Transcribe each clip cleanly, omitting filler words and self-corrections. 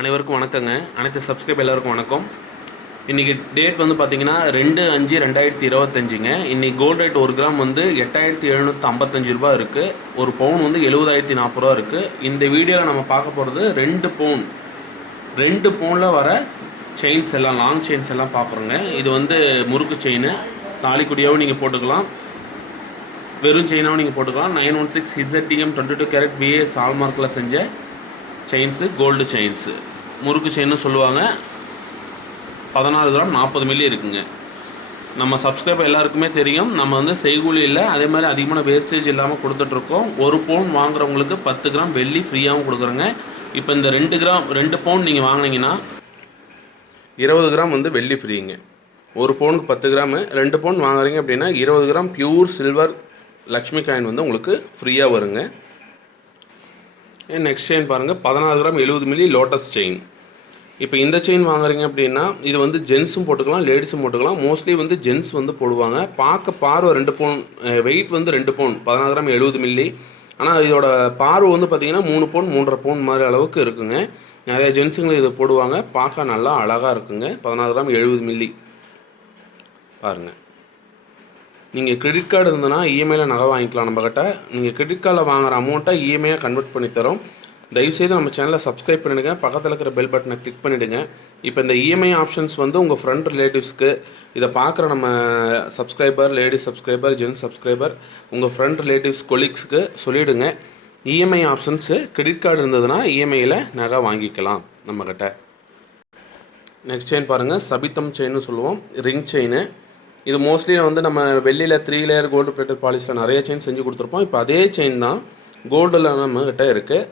அனைவருக்கும் வணக்கங்க. அனைத்து சப்ஸ்கிரைப் எல்லாருக்கும் வணக்கம். இன்றைக்கி டேட் வந்து பார்த்தீங்கன்னா 2/5/2025ங்க. இன்றைக்கி கோல்டு ரேட் 1 கிராம் வந்து 8755 ரூபா இருக்குது. ஒரு பவுன் வந்து 70,040 ரூபா இருக்குது. இந்த வீடியோவில் நம்ம பார்க்க போகிறது 2 பவுனில் வர செயின்ஸ் எல்லாம், லாங் செயின்ஸ் எல்லாம் பார்க்குறோங்க. இது வந்து முறுக்கு செயின், தாலிக்குடியாகவும் நீங்கள் போட்டுக்கலாம், வெறும் செயினாகவும் நீங்கள் போட்டுக்கலாம். 916 HZTM 22 கேரட் BAS ஹால்மார்க்கில் செஞ்ச செயின்ஸு, கோல்டு செயின்ஸு, முறுக்கு செயின்னு சொல்லுவாங்க. 14 கிராம் 40 மில்லி இருக்குங்க. நம்ம சப்ஸ்கிரைபர் எல்லாருக்குமே தெரியும், நம்ம வந்து செய்கூலி இல்லை, அதே மாதிரி அதிகமான வேஸ்டேஜ் இல்லாமல் கொடுத்துட்ருக்கோம். 1 பவுன் வாங்குறவங்களுக்கு 10 கிராம் வெள்ளி ஃப்ரீயாகவும் கொடுக்குறோங்க. இப்போ இந்த 2 பவுன் நீங்கள் வாங்கினீங்கன்னா 20 கிராம் வந்து வெள்ளி ஃப்ரீங்க. 1 பவுனுக்கு 10 கிராமு, 2 பவுன் வாங்குறீங்க அப்படின்னா 20 gram pure silver Lakshmi coin வந்து உங்களுக்கு ஃப்ரீயாக வருங்க. நெக்ஸ்ட் செயின் பாருங்கள், 16 கிராம் 70 மில்லி லோட்டஸ் செயின். இப்போ இந்த செயின் வாங்குறீங்க அப்படின்னா இது வந்து ஜென்ஸும் போட்டுக்கலாம், லேடிஸும் போட்டுக்கலாம். மோஸ்ட்லி வந்து ஜென்ஸ் வந்து போடுவாங்க. பார்வை 2 பவுன், வெயிட் வந்து 2 பவுன் 16 கிராம் 70 மில்லி. ஆனால் இதோட பார்வை வந்து பார்த்திங்கன்னா 3 பவுன் 3.5 பவுன் மாதிரி அளவுக்கு இருக்குங்க. நிறைய ஜென்ஸுங்களும் இதை போடுவாங்க, பார்க்க நல்லா அழகாக இருக்குங்க. 16 கிராம் 70 மில்லி பாருங்கள். நீங்கள் கிரெடிட் கார்டு இருந்ததுன்னா இஎம்ஐயில் நகை வாங்கிக்கலாம் நம்மக்கிட்ட. நீங்கள் கிரெடிட் கார்டில் வாங்குகிற அமௌண்ட்டை இஎம்ஐயாக கன்வெர்ட் பண்ணி தரோம். தயவுசெய்து நம்ம சேனலை சப்ஸ்கிரைப் பண்ணிவிடுங்க, பக்கத்தில் இருக்கிற பெல் பட்டனை கிளிக் பண்ணிவிடுங்க. இப்போ இந்த இஎம்ஐ ஆப்ஷன்ஸ் வந்து உங்கள் ஃப்ரெண்ட் ரிலேட்டிவ்ஸ்க்கு, இதை பார்க்குற நம்ம subscriber, ladies subscriber, gents subscriber, உங்கள் ஃப்ரெண்ட் ரிலேட்டிவ்ஸ் கொலீக்ஸ்க்கு சொல்லிவிடுங்க. இஎம்ஐ ஆப்ஷன்ஸு கிரெடிட் கார்டு இருந்ததுன்னா இஎம்ஐயில் நகை வாங்கிக்கலாம் நம்மக்கிட்ட. நெக்ஸ்ட் செயின் பாருங்கள், சபித்தம் செயின்னு சொல்லுவோம், ரிங் செயின். இது மோஸ்ட்லி வந்து நம்ம வெள்ளியில் 3 லேயர் கோல்டு பிளேட்டட் பாலிஷில் நிறைய செயின் செஞ்சு கொடுத்துருப்போம். இப்போ அதே செயின் தான் கோல்டில் நம்மக்கிட்ட இருக்குது.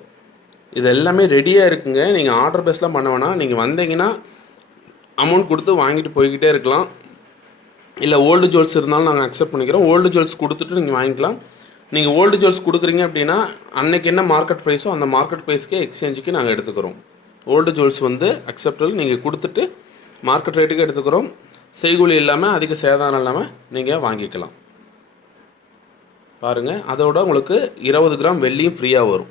இது எல்லாமே ரெடியாக இருக்குங்க. நீங்கள் ஆர்டர் பேஸ்லாம் பண்ண வேணாம். நீங்கள் வந்தீங்கன்னா அமௌண்ட் கொடுத்து வாங்கிட்டு போய்கிட்டே இருக்கலாம். இல்லை ஓல்டு ஜுவல்ஸ் இருந்தாலும் நாங்கள் அக்செப்ட் பண்ணிக்கிறோம். ஓல்டு ஜுவல்ஸ் கொடுத்துட்டு நீங்கள் வாங்கிக்கலாம். நீங்கள் ஓல்டு ஜுவல்ஸ் கொடுக்குறீங்க அப்படின்னா அன்றைக்கி என்ன மார்க்கெட் ப்ரைஸோ அந்த மார்க்கெட் ப்ரைஸ்க்கே எக்ஸ்சேஞ்சுக்கு நாங்கள் எடுத்துக்கிறோம். ஓல்டு ஜுவல்ஸ் வந்து அக்செப்டபிள், நீங்கள் கொடுத்துட்டு மார்க்கெட் ரேட்டுக்கு எடுத்துக்கிறோம். செய்கூலி இல்லாமல், அதிக சேதாரம் இல்லாமல் நீங்கள் வாங்கிக்கலாம். பாருங்கள், அதோட உங்களுக்கு 20 கிராம் வெள்ளியும் ஃப்ரீயாக வரும்.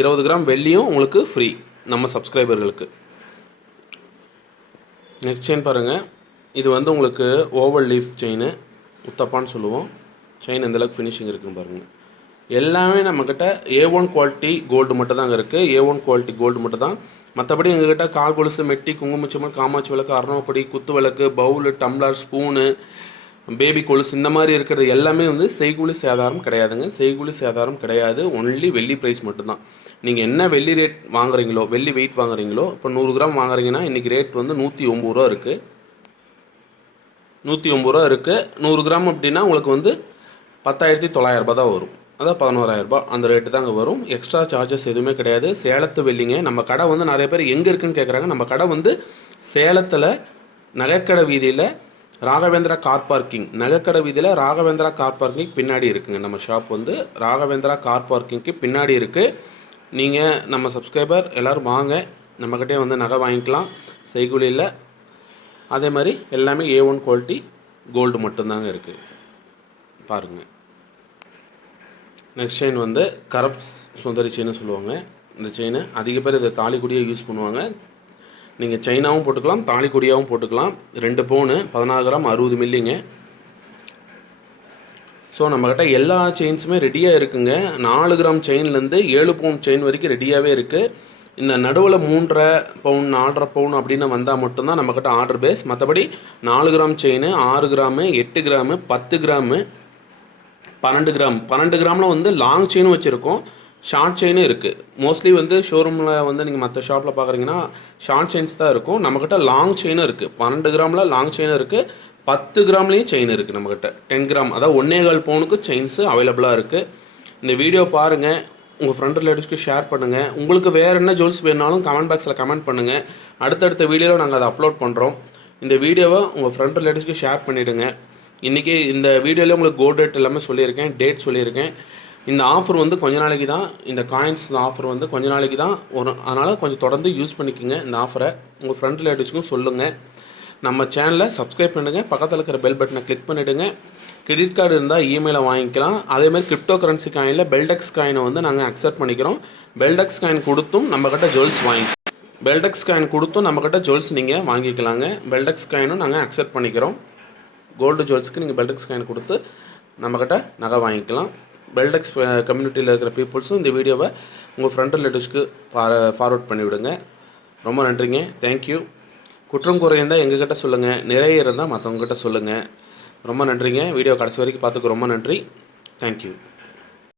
20 கிராம் வெள்ளியும் உங்களுக்கு ஃப்ரீ நம்ம சப்ஸ்கிரைபர்களுக்கு. நெக்ஸ்ட் செயின் பாருங்கள், இது வந்து உங்களுக்கு ஓவல் லீஃப் செயின், உத்தப்பான்னு சொல்லுவோம். செயின் எந்தளவுக்கு ஃபினிஷிங் இருக்குன்னு பாருங்கள். எல்லாமே நம்மக்கிட்ட A1 குவாலிட்டி கோல்டு மட்டும் தாங்க இருக்குது. A1 குவாலிட்டி கோல்டு மட்டும் தான். மற்றபடி எங்ககிட்ட கால் கொலுசு, மெட்டி, குங்குமச்சிமல், காமாட்சி விளக்கு, அரணப்பொடி, குத்து விளக்கு, பவுலு, டம்ளர், ஸ்பூனு, பேபி கொலுசு, இந்த மாதிரி இருக்கிறது எல்லாமே வந்து செய்கூலி சேதாரம் கிடையாதுங்க. செய்கூலி சேதாரம் கிடையாது. ஒன்லி வெள்ளி ப்ரைஸ் மட்டும்தான். நீங்கள் என்ன வெள்ளி ரேட் வாங்குறீங்களோ, வெள்ளி வெயிட் வாங்குறீங்களோ, இப்போ 100 கிராம் வாங்குறீங்கன்னா இன்றைக்கி ரேட் வந்து 109 ரூபா இருக்குது. 109 ரூபா இருக்குது. 100 கிராம் அப்படின்னா உங்களுக்கு வந்து 10,900 ரூபா தான் வரும். அதான் 11,000 ரூபா அந்த ரேட்டு தாங்க வரும். எக்ஸ்ட்ரா சார்ஜஸ் எதுவுமே கிடையாது. சேலத்து வெள்ளிங்க. நம்ம கடை வந்து நிறைய பேர் எங்கே இருக்குதுன்னு கேட்குறாங்க. நம்ம கடை வந்து சேலத்தில் நகைக்கடை வீதியில் ராகவேந்திரா கார் பார்க்கிங், நகைக்கடை வீதியில் ராகவேந்திரா கார் பார்க்கிங் பின்னாடி இருக்குங்க. நம்ம ஷாப் வந்து ராகவேந்திரா கார் பார்க்கிங்க்கு பின்னாடி இருக்குது. நீங்கள் நம்ம சப்ஸ்கிரைபர் எல்லோரும் வாங்க, நம்மக்கிட்டே வந்து நகை வாங்கிக்கலாம். செய்கூலியில் அதே மாதிரி எல்லாமே A1 குவாலிட்டி கோல்டு மட்டும்தாங்க இருக்குது. பாருங்கள். நெக்ஸ்ட் செயின் வந்து கரப் சுந்தரி செயின்னு சொல்லுவாங்க. இந்த செயினை அதிக பேர் இதை தாலிக்குடியாக யூஸ் பண்ணுவாங்க. நீங்கள் செயினாகவும் போட்டுக்கலாம், தாலிக்குடியாகவும் போட்டுக்கலாம். 2 பவுனு 14 கிராம் 60 மில்லிங்க. ஸோ நம்மக்கிட்ட எல்லா செயின்ஸுமே ரெடியாக இருக்குங்க. 4 கிராம் செயின்லேருந்து 7 பவுன் செயின் வரைக்கும் ரெடியாகவே இருக்குது. இந்த நடுவில் 3.5 பவுன் 4.5 பவுன் அப்படின்னு வந்தால் மட்டும்தான் நம்மக்கிட்ட ஆர்டர் பேஸ். மற்றபடி 4 gram chain, 6 gram, 8 gram, 10 gram, 12 gram. 12 கிராமில் வந்து லாங் செயினும் வச்சுருக்கோம், ஷார்ட் செயினும் இருக்குது. மோஸ்ட்லி வந்து ஷோரூமில் வந்து நீங்கள் மற்ற ஷாப்பில் பார்க்குறீங்கன்னா ஷார்ட் செயின்ஸ் தான் இருக்கும். நம்மக்கிட்ட லாங் செயினும் இருக்குது. 12 கிராமில் லாங் செயினும் இருக்குது, 10 கிராம்லேயும் செயின் இருக்குது நம்மக்கிட்ட. 10 கிராம் அதாவது 1.25 பவுனுக்கு செயின்ஸு அவைலபிளாக இருக்குது. இந்த வீடியோ பாருங்கள், உங்கள் ஃப்ரெண்ட் ரிலேட்டிவ்ஸ்க்கு ஷேர் பண்ணுங்கள். உங்களுக்கு வேறு என்ன ஜுவல்ஸ் வேணாலும் கமெண்ட் பாக்ஸில் கமெண்ட் பண்ணுங்கள். அடுத்தடுத்த வீடியோவில் நாங்கள் அதை அப்லோட் பண்ணுறோம். இந்த வீடியோவை உங்கள் ஃப்ரெண்ட் ரிலேட்டிவ்ஸ்க்கு ஷேர் பண்ணிவிடுங்க. இன்றைக்கி இந்த வீடியோவில் உங்களுக்கு கோல்டு ரேட் எல்லாமே சொல்லியிருக்கேன், டேட் சொல்லியிருக்கேன். இந்த ஆஃபர் வந்து கொஞ்ச நாளைக்கு தான். இந்த காயின்ஸ் ஆஃபர் வந்து கொஞ்ச நாளைக்கு தான் வரும். அதனால் கொஞ்சம் தொடர்ந்து யூஸ் பண்ணிக்கோங்க. இந்த ஆஃபரை உங்கள் ஃப்ரெண்ட் ரிலேட்டிவ்ஸ்க்கும் சொல்லுங்கள். நம்ம சேனலை சப்ஸ்கிரைப் பண்ணுங்கள், பக்கத்தில் இருக்கிற பெல் பட்டனை கிளிக் பண்ணிவிடுங்க. கிரெடிட் கார்டு இருந்தால் இஎம்ஐயில் வாங்கிக்கலாம். அதேமாதிரி கிரிப்டோ கரன்சி காயினில் பெல்டெக்ஸ் காயினை வந்து நாங்கள் அக்செப்ட் பண்ணிக்கிறோம். பெல்டெக்ஸ் காயின் கொடுத்தும் நம்மக்கிட்ட ஜுவல்ஸ் வாங்கிக்கலாம். பெல்டெக்ஸ் காயின் கொடுத்தும் நம்மக்கிட்ட ஜுவல்ஸ் நீங்கள் வாங்கிக்கலாங்க. பெல்டெக்ஸ் காயினும் நாங்கள் அக்செப்ட் பண்ணிக்கிறோம். கோல்டு ஜுவல்ஸ்க்கு நீங்கள் பெல்டெக்ஸ் காயின் கொடுத்து நம்மக்கிட்ட நகை வாங்கிக்கலாம். பெல்டெக்ஸ் கம்யூனிட்டியில் இருக்கிற பீப்புள்ஸும் இந்த வீடியோவை உங்கள் ஃப்ரெண்ட் ரிலேட்டிவ்ஸ்க்கு ஃபார்வர்ட் பண்ணிவிடுங்க. ரொம்ப நன்றிங்க. தேங்க்யூ. குற்றம் குறை இருந்தால் எங்ககிட்ட சொல்லுங்கள், நிறைய இருந்தால் மற்றவங்ககிட்ட சொல்லுங்கள். ரொம்ப நன்றிங்க. வீடியோ கடைசி வரைக்கும் பார்த்துக்கு ரொம்ப நன்றி. தேங்க்யூ.